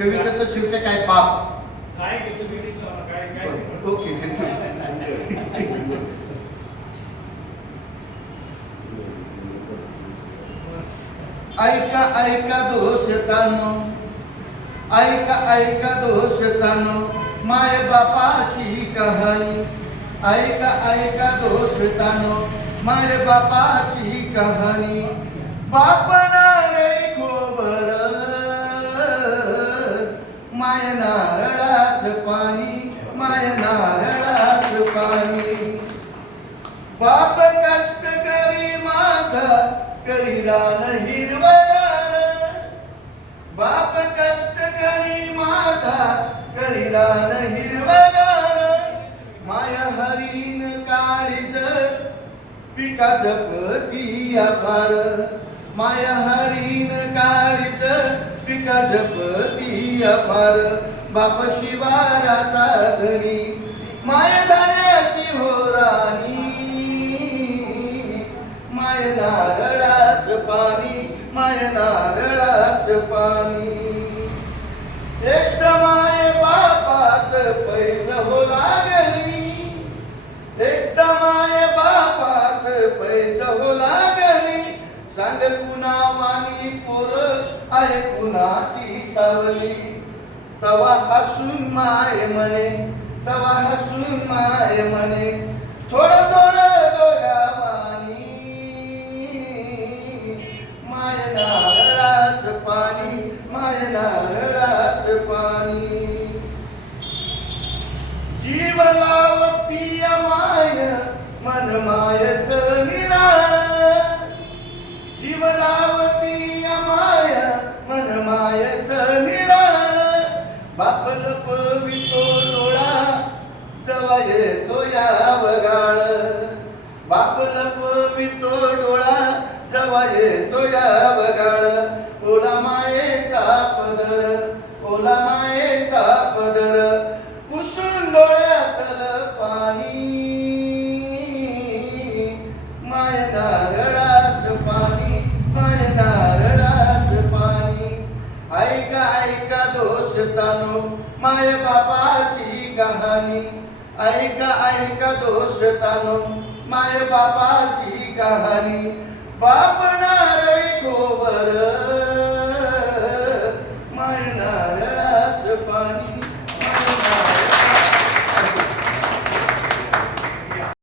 कवितेचं शीर्षक आहे बाप. काय घेतो मी काय ओके, थँक्यू. ऐका ऐका दोषतानो, ऐका ऐका दोषतानो, माय बापाची कहाणी. ऐका ऐका दोषतानो, माय बापाची कहाणी. बाप नारळी खोबर, माय नारळाच पाणी, माय नारळाच पाणी. बाप कष्ट करी माझा, करी रान हिरवगार. बाप कष्ट करी माझा, करी रान हिरवगार. माय हरीण काळीज, पिका जपती अपार. माय हरीण काळीज, पिका जपती अपार. बाप शिवाराचा धनी, माय धान्याची होराणी. माय नारळाच पाणी, माय नारळाच पाणी. एकदा माय बापात पैज हो लागली, एकदा माय बापात पैज हो लागली. सांग कुणा वाणी पोर आहे कुणाची सावली. तवा हसून माय म्हणे, तवा हसून माय म्हणे, थोडं थोडं दोघावानी. माय नारळाच पाणी, माय नारळाच पाणी. जीव लावती माय, मन मायच निराळ. जीव लावती माय, मन मायच निराळ. बाप लपवितो डोळा, जवा येतो या वगाळ. बाप लपवितो डोळा, जवा येतो या वगाळ. ओला मायेचा पदर, ओला मायेचा पदर, पुसून डोळ्यातल पाणी. माय नारळाच पाणी, माय नारळाच पाणी. ऐका ऐका दोषतानो, माय बापाची कहाणी. ऐका ऐका दोषतानो, माय बापाची कहाणी. बाप